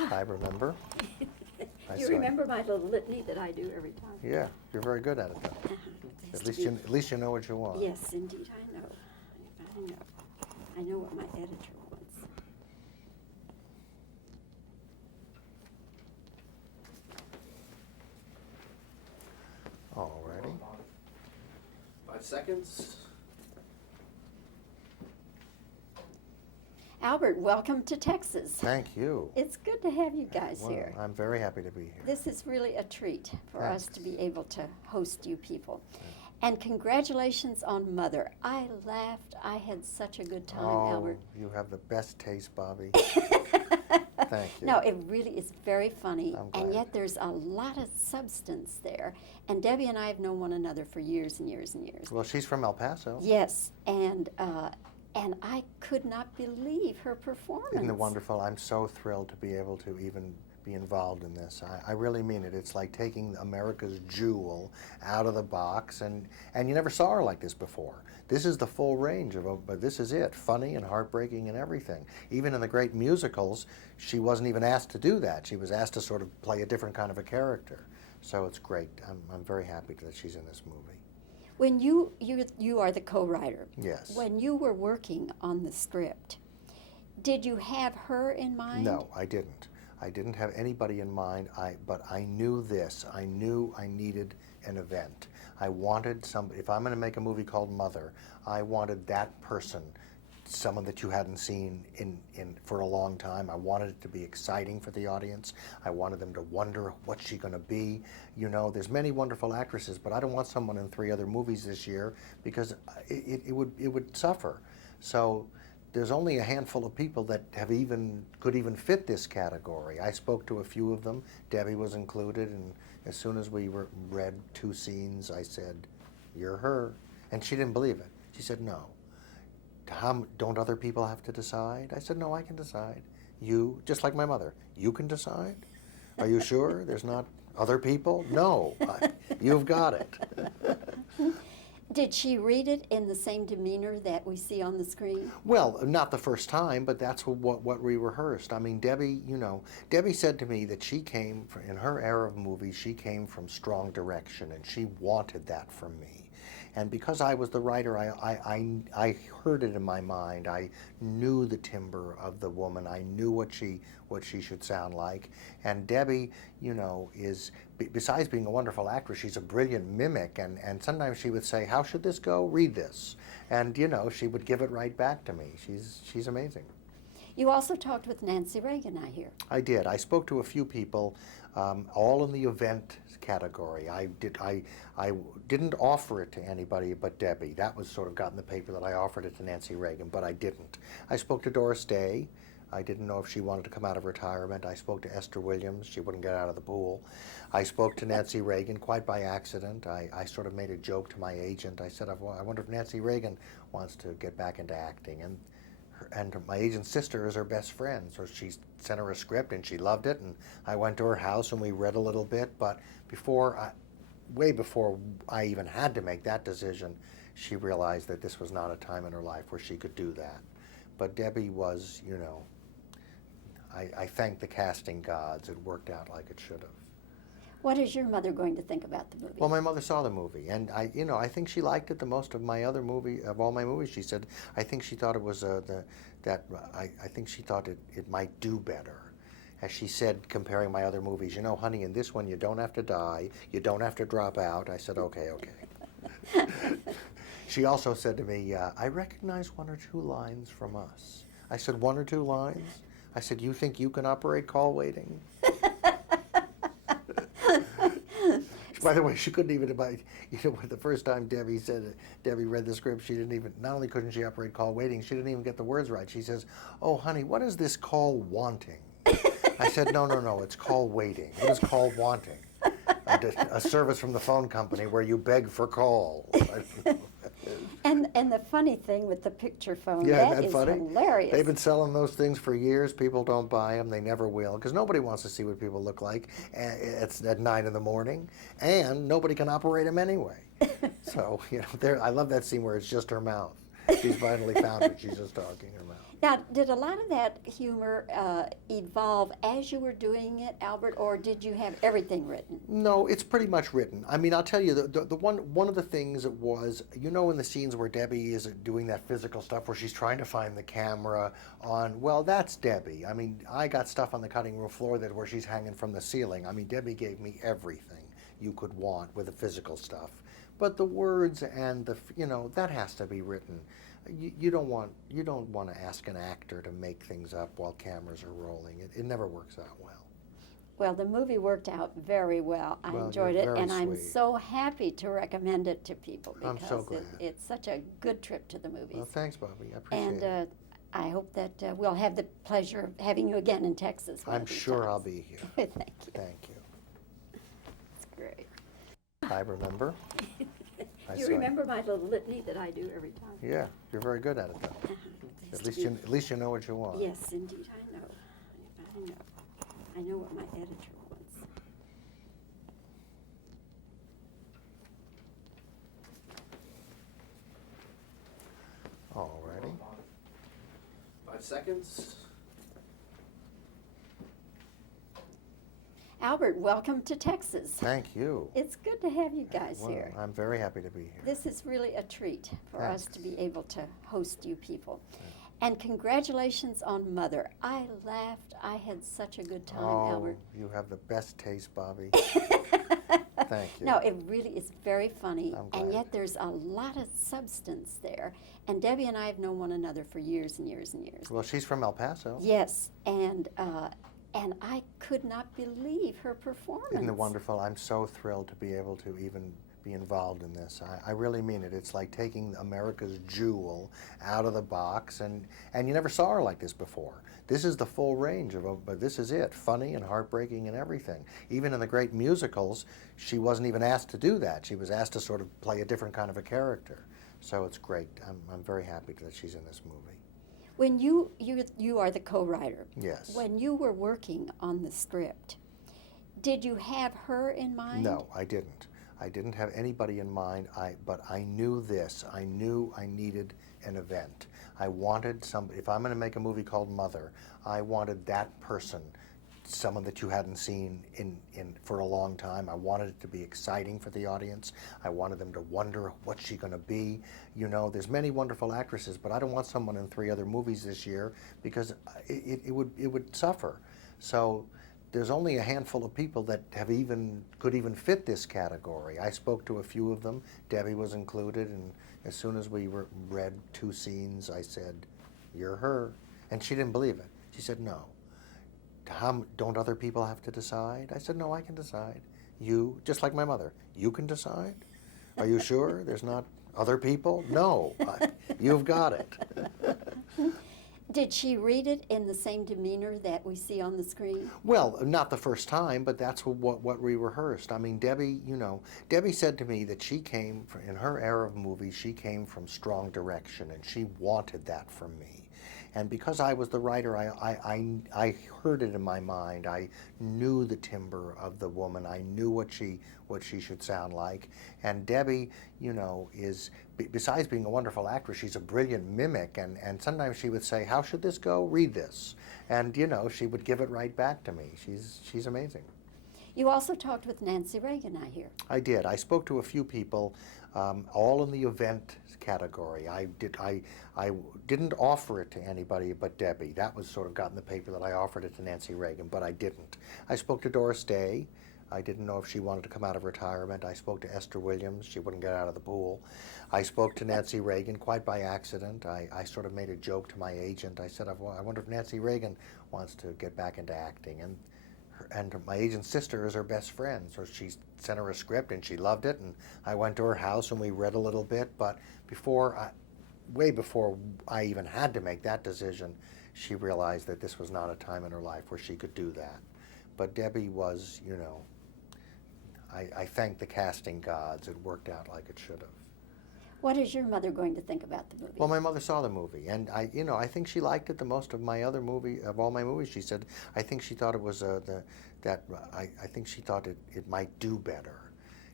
I remember. You remember my little litany that I do every time? Yeah, you're very good at it, though. At least you know what you want. Yes, indeed, I know. I know. I know what my editor wants. Alrighty. 5 seconds. Albert, welcome to Texas. Thank you. It's good to have you guys Well, here. I'm very happy to be here. This is really a treat for us Thanks. to be able to host you people. And congratulations on Mother. I laughed. I had such a good time, Albert. You have the best taste, Bobbie. Thank you. No, it really is very funny, I'm and glad. yet there's a lot of substance there. And Debbie and I have known one another for years and years and years. Well, she's from El Paso. Yes, and I could not believe her performance. Isn't it wonderful? I'm so thrilled to be able to even be involved in this. I really mean it. It's like taking America's jewel out of the box, and you never saw her like this before. This is the full range of, but this is it, funny and heartbreaking and everything. Even in the great musicals, she wasn't even asked to do that. She was asked to sort of play a different kind of a character. So it's great. I'm very happy that she's in this movie. When you are the co-writer. Yes. When you were working on the script, did you have her in mind? No, I didn't. I didn't have anybody in mind, but I knew this. I knew I needed an event. I wanted somebody, if I'm going to make a movie called Mother, I wanted that person, someone that you hadn't seen in for a long time. I wanted it to be exciting for the audience. I wanted them to wonder what's she going to be. You know, there's many wonderful actresses, but I don't want someone in 3 other movies this year because it would suffer. So there's only a handful of people that could even fit this category. I spoke to a few of them. Debbie was included, and as soon as we read 2 scenes, I said, "You're her," and she didn't believe it. She said, "No. Don't other people have to decide?" I said, "No, I can decide. You, just like my mother, you can decide. Are you sure there's not other people? No, you've got it." Did she read it in the same demeanor that we see on the screen? Well, not the first time, but that's what we rehearsed. I mean, Debbie, Debbie said to me that she came, in her era of movies, she came from strong direction, and she wanted that from me. And because I was the writer, I heard it in my mind. I knew the timbre of the woman. I knew what she should sound like. And Debbie, is, besides being a wonderful actress, she's a brilliant mimic. And sometimes she would say, "How should this go? Read this." And, she would give it right back to me. She's amazing. You also talked with Nancy Reagan, I hear. I did. I spoke to a few people, all in the event category. I didn't offer it to anybody but Debbie. That was sort of got in the paper that I offered it to Nancy Reagan, but I didn't. I spoke to Doris Day. I didn't know if she wanted to come out of retirement. I spoke to Esther Williams. She wouldn't get out of the pool. I spoke to Nancy Reagan quite by accident. I sort of made a joke to my agent. I said, I wonder if Nancy Reagan wants to get back into acting. And my agent's sister is her best friend, so she sent her a script and she loved it, and I went to her house and we read a little bit, but way before I even had to make that decision, she realized that this was not a time in her life where she could do that. But Debbie was, I thank the casting gods. It worked out like it should have. What is your mother going to think about the movie? Well, my mother saw the movie, and I think she liked it the most of all my movies. She said, I think she thought it was I think she thought it might do better. As she said, comparing my other movies, honey, in this one you don't have to die, you don't have to drop out. I said, okay. She also said to me, I recognize 1 or 2 lines from us. I said, 1 or 2 lines? I said, you think you can operate call waiting? By the way, she couldn't even, the first time Debbie read the script, she didn't even, not only couldn't she operate call waiting, she didn't even get the words right. She says, "Oh, honey, what is this call wanting?" I said, no, it's call waiting. What is call wanting? A service from the phone company where you beg for calls. And the funny thing with the picture phone, Yeah, that isn't is that funny? hilarious. They've been selling those things for years. People don't buy them. They never will, because nobody wants to see what people look like at 9 in the morning, and nobody can operate them anyway. So, I love that scene where it's just her mouth. She's finally found it. She's just talking her mouth. Now, did a lot of that humor evolve as you were doing it, Albert, or did you have everything written? No, it's pretty much written. I mean, I'll tell you, the one of the things was, you know, in the scenes where Debbie is doing that physical stuff where she's trying to find the camera on, well, that's Debbie. I mean, I got stuff on the cutting room floor that where she's hanging from the ceiling. I mean, Debbie gave me everything you could want with the physical stuff. But the words and the, you know, that has to be written. You don't want to ask an actor to make things up while cameras are rolling. It never works out well. Well, the movie worked out very well. I Well, enjoyed you're it, very and I'm sweet. so happy to recommend it to people I'm because so glad. it's such a good trip to the movies. Well, thanks, Bobbie. I appreciate And it. I hope that we'll have the pleasure of having you again in Texas. one I'm of these sure I'll times. be here. Thank you. Thank you. It's great. I remember. I You saw remember my little litany that I do every time? Yeah, you're very good at it, though. At least you know what you want. Yes, indeed, I know. I know. I know what my editor wants. Alrighty. 5 seconds. Albert, welcome to Texas. Thank you. It's good to have you guys Well, here. I'm very happy to be here. This is really a treat for us Thanks. to be able to host you people. And congratulations on Mother. I laughed. I had such a good time, Oh, Albert. you have the best taste, Bobbie. Thank you. No, it really is very funny, I'm and glad. yet there's a lot of substance there. And Debbie and I have known one another for years and years and years. Well, she's from El Paso. Yes, and I could not believe her performance. Isn't it wonderful? I'm so thrilled to be able to even be involved in this. I really mean it. It's like taking America's jewel out of the box, and you never saw her like this before. This is the full range of, but this is it, funny and heartbreaking and everything. Even in the great musicals, she wasn't even asked to do that. She was asked to sort of play a different kind of a character. So it's great. I'm very happy that she's in this movie. When you are the co-writer. Yes. When you were working on the script, did you have her in mind? No, I didn't. I didn't have anybody in mind, but I knew this. I knew I needed an event. I wanted somebody, if I'm going to make a movie called Mother, I wanted that person, someone that you hadn't seen in for a long time. I wanted it to be exciting for the audience. I wanted them to wonder what's she going to be. You know, there's many wonderful actresses, but I don't want someone in 3 other movies this year because it would suffer. So there's only a handful of people that could even fit this category. I spoke to a few of them. Debbie was included, and as soon as we read 2 scenes, I said, "You're her," and she didn't believe it. She said, "No. Don't other people have to decide?" I said, "No, I can decide. You, just like my mother, you can decide. Are you sure there's not other people? No, you've got it." Did she read it in the same demeanor that we see on the screen? Well, not the first time, but that's what we rehearsed. I mean, Debbie, you know, Debbie said to me that she came, in her era of movies, she came from strong direction, and she wanted that from me. And because I was the writer, I heard it in my mind. I knew the timbre of the woman. I knew what she should sound like. And Debbie, you know, besides being a wonderful actress, she's a brilliant mimic. And sometimes she would say, "How should this go? Read this." And, you know, she would give it right back to me. She's amazing. You also talked with Nancy Reagan, I hear. I did. I spoke to a few people, all in the event category. I didn't offer it to anybody but Debbie. That was sort of got in the paper that I offered it to Nancy Reagan, but I didn't. I spoke to Doris Day. I didn't know if she wanted to come out of retirement. I spoke to Esther Williams. She wouldn't get out of the pool. I spoke to Nancy Reagan quite by accident. I sort of made a joke to my agent. I said, I wonder if Nancy Reagan wants to get back into acting. And my agent's sister is her best friend, so she sent her a script and she loved it, and I went to her house and we read a little bit, but way before I even had to make that decision, she realized that this was not a time in her life where she could do that. But Debbie was, you know, I thank the casting gods. It worked out like it should have. What is your mother going to think about the movie? Well, my mother saw the movie, and I think she liked it the most of all my movies. She said, I think she thought it was I think she thought it might do better,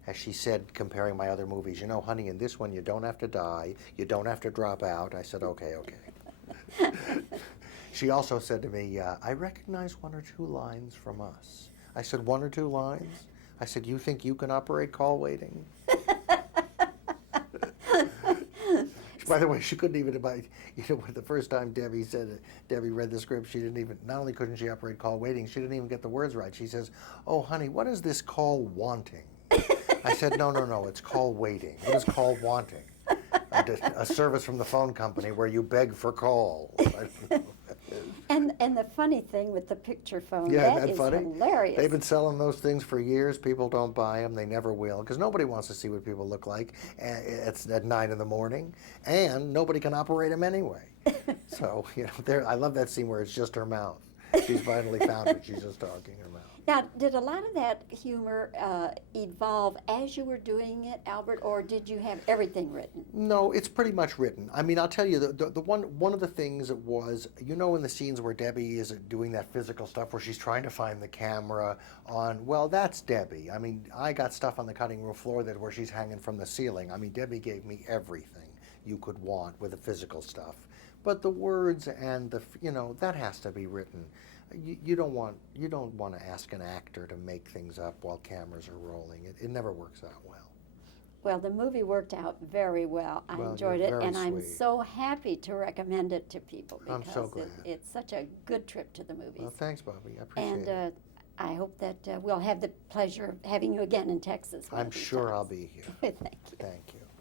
as she said, comparing my other movies, you know, honey, in this one you don't have to die, you don't have to drop out. I said, okay, okay. She also said to me, I recognize one or two lines from us. I said, one or two lines? I said, you think you can operate call waiting? By the way, she couldn't even, you know, the first time Debbie read the script, she didn't even, not only couldn't she operate call waiting, she didn't even get the words right. She says, oh, honey, what is this call wanting? I said, no, no, no, it's call waiting. What is call wanting? A service from the phone company where you beg for calls. And the funny thing with the picture phone, Yeah, that isn't is that funny? hilarious. They've been selling those things for years. People don't buy them. They never will, because nobody wants to see what people look like. It's at 9 in the morning, and nobody can operate them anyway. So, you know, I love that scene where it's just her mouth. She's finally found it. She's just talking her mouth. Now, did a lot of that humor evolve as you were doing it, Albert, or did you have everything written? No, it's pretty much written. I mean, I'll tell you, the one of the things was, you know, in the scenes where Debbie is doing that physical stuff where she's trying to find the camera on, well, that's Debbie. I mean, I got stuff on the cutting room floor where she's hanging from the ceiling. I mean, Debbie gave me everything you could want with the physical stuff. But the words and you know, that has to be written. You don't want to ask an actor to make things up while cameras are rolling. It never works out well. Well, the movie worked out very well. I Well, enjoyed you're it, very and I'm sweet. so happy to recommend it to people I'm because so glad. it's such a good trip to the movies. Well, thanks, Bobbie. I appreciate And it. I hope that we'll have the pleasure of having you again in Texas. one I'm of these sure I'll times. be here. Thank you. Thank you.